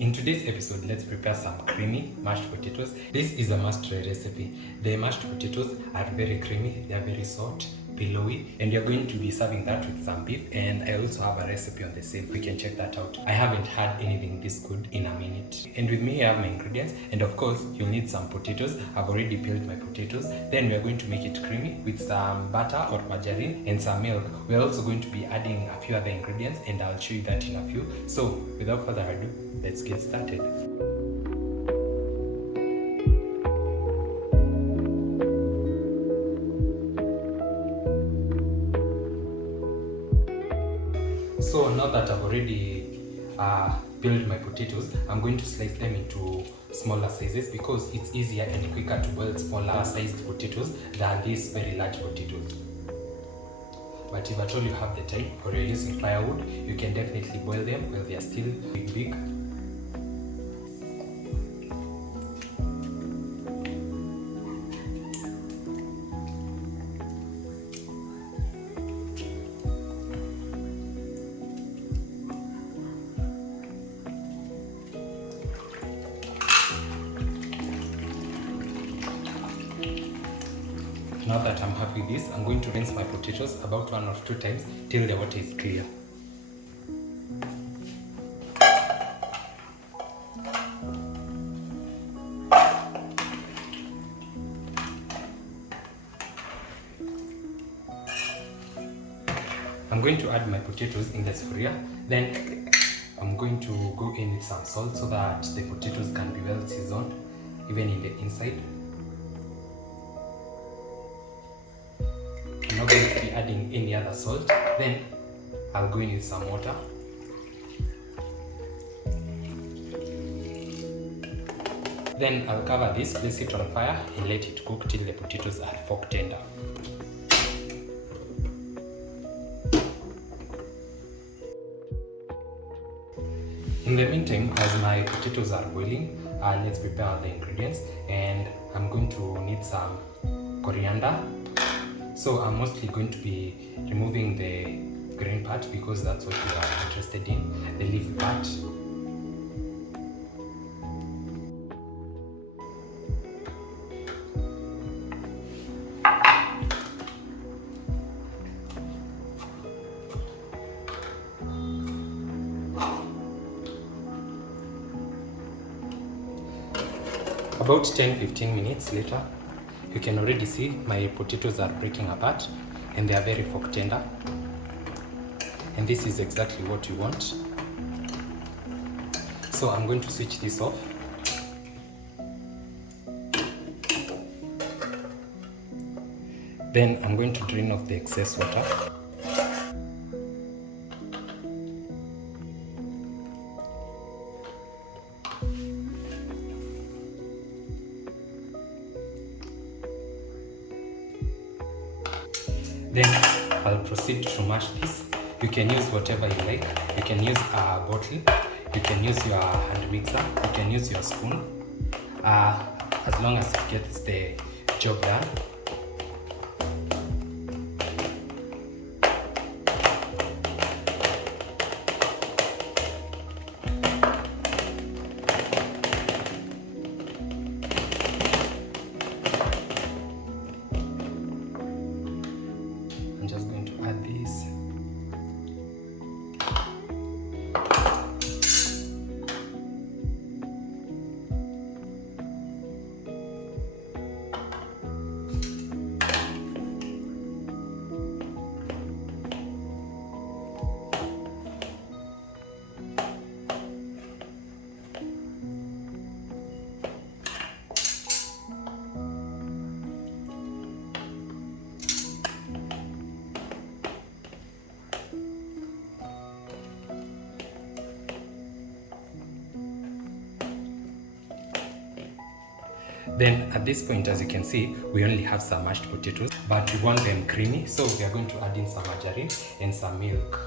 In today's episode, let's prepare some creamy mashed potatoes. This is a must-try recipe. The mashed potatoes are very creamy, they are very soft, pillowy, and you're going to be serving that with some beef. And I also have a recipe on the side, we can check that out. I haven't had anything this good in a minute. And with me, I have my ingredients, and of course, you'll need some potatoes. I've already peeled my potatoes. Then we're going to make it creamy with some butter or margarine and some milk. We're also going to be adding a few other ingredients, and I'll show you that in a few. So, without further ado, let's get started. So now that I've already peeled my potatoes, I'm going to slice them into smaller sizes because it's easier and quicker to boil smaller sized potatoes than these very large potatoes. But if at all you have the time or you're using firewood, you can definitely boil them while they are still big. Now that I'm happy with this, I'm going to rinse my potatoes about 1 or 2 times till the water is clear. I'm going to add my potatoes in the sufuria. Then I'm going to go in with some salt so that the potatoes can be well seasoned, even in the inside. I'm not going to be adding any other salt. Then I'll go in with some water. Then I'll cover this, place it on fire and let it cook till the potatoes are fork tender. In the meantime, as my potatoes are boiling, let's prepare the ingredients, and I'm going to need some coriander. So I'm mostly going to be removing the green part because that's what we are interested in, the leaf part. About 10-15 minutes later, you can already see my potatoes are breaking apart and they are very fork tender. And this is exactly what you want. So I'm going to switch this off. Then I'm going to drain off the excess water. Then I'll proceed to mash this. You can use whatever you like. You can use a bottle, you can use your hand mixer, you can use your spoon, as long as it gets the job done. I'm just going to add this. Then at this point, as you can see, we only have some mashed potatoes, but we want them creamy, so we are going to add in some margarine and some milk.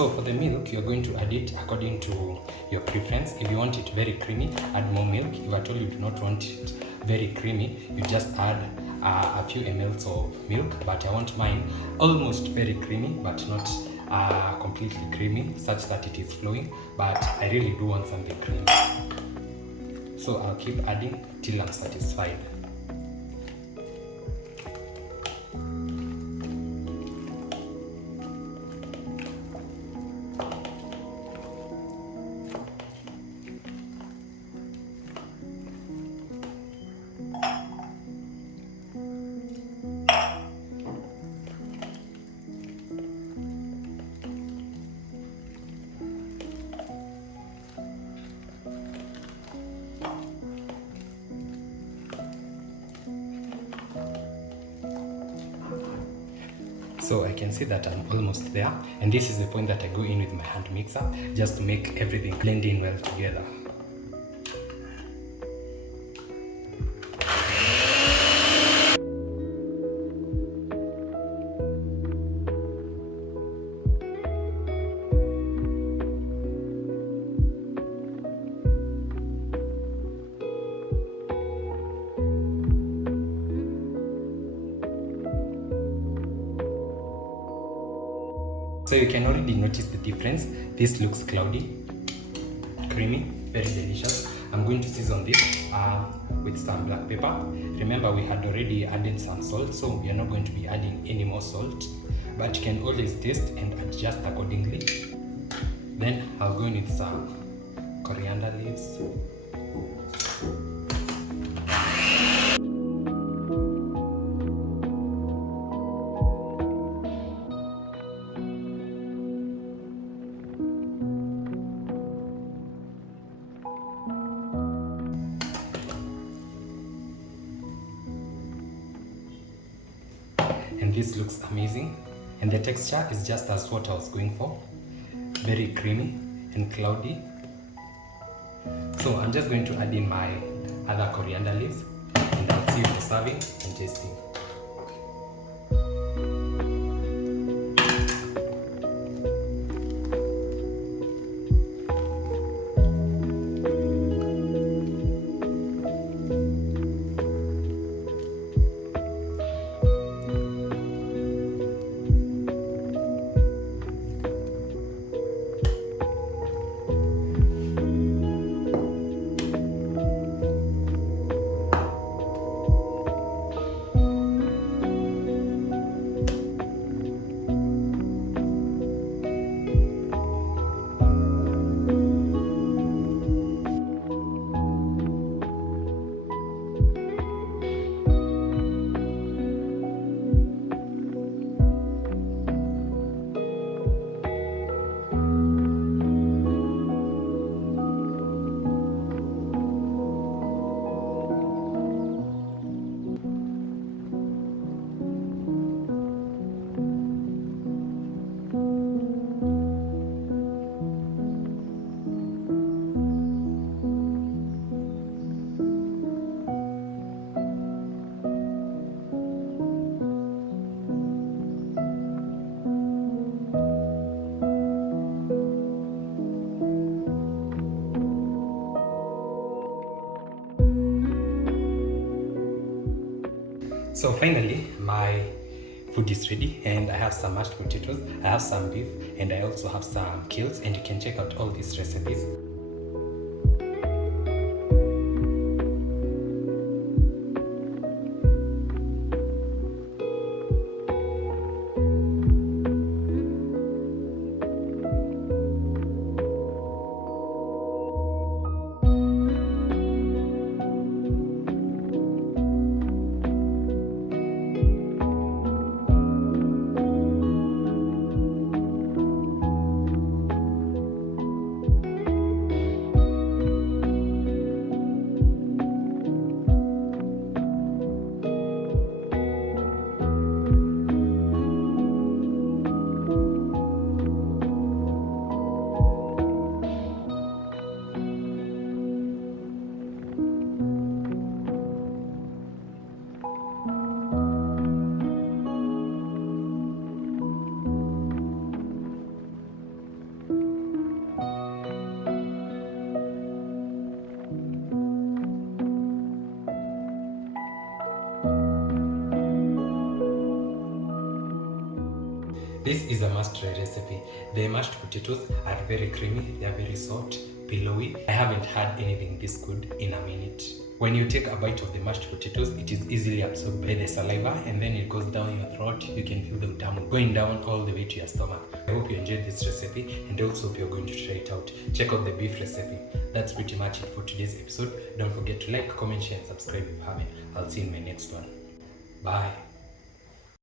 So for the milk, you're going to add it according to your preference. If you want it very creamy, add more milk. If at all you do not want it very creamy, you just add a few mLs of milk. But I want mine almost very creamy, but not completely creamy, such that it is flowing. But I really do want something creamy. So I'll keep adding till I'm satisfied. So I can see that I'm almost there, and this is the point that I go in with my hand mixer just to make everything blend in well together. So you can already notice the difference. This looks cloudy, creamy, very delicious. I'm going to season this with some black pepper. Remember, we had already added some salt, so we are not going to be adding any more salt, but you can always taste and adjust accordingly. Then I'll go in with some coriander leaves. And this looks amazing, and the texture is just as what I was going for, very creamy and cloudy. So I'm just going to add in my other coriander leaves, and I'll see you for serving and tasting. So finally, my food is ready, and I have some mashed potatoes, I have some beef, and I also have some kales, and you can check out all these recipes. This is a mashed recipe. The mashed potatoes are very creamy, they are very soft, pillowy. I haven't had anything this good in a minute. When you take a bite of the mashed potatoes, it is easily absorbed by the saliva and then it goes down your throat. You can feel the utamu going down all the way to your stomach. I hope you enjoyed this recipe and I also hope you're going to try it out. Check out the beef recipe. That's pretty much it for today's episode. Don't forget to like, comment, share and subscribe if you haven't. I'll see you in my next one. Bye.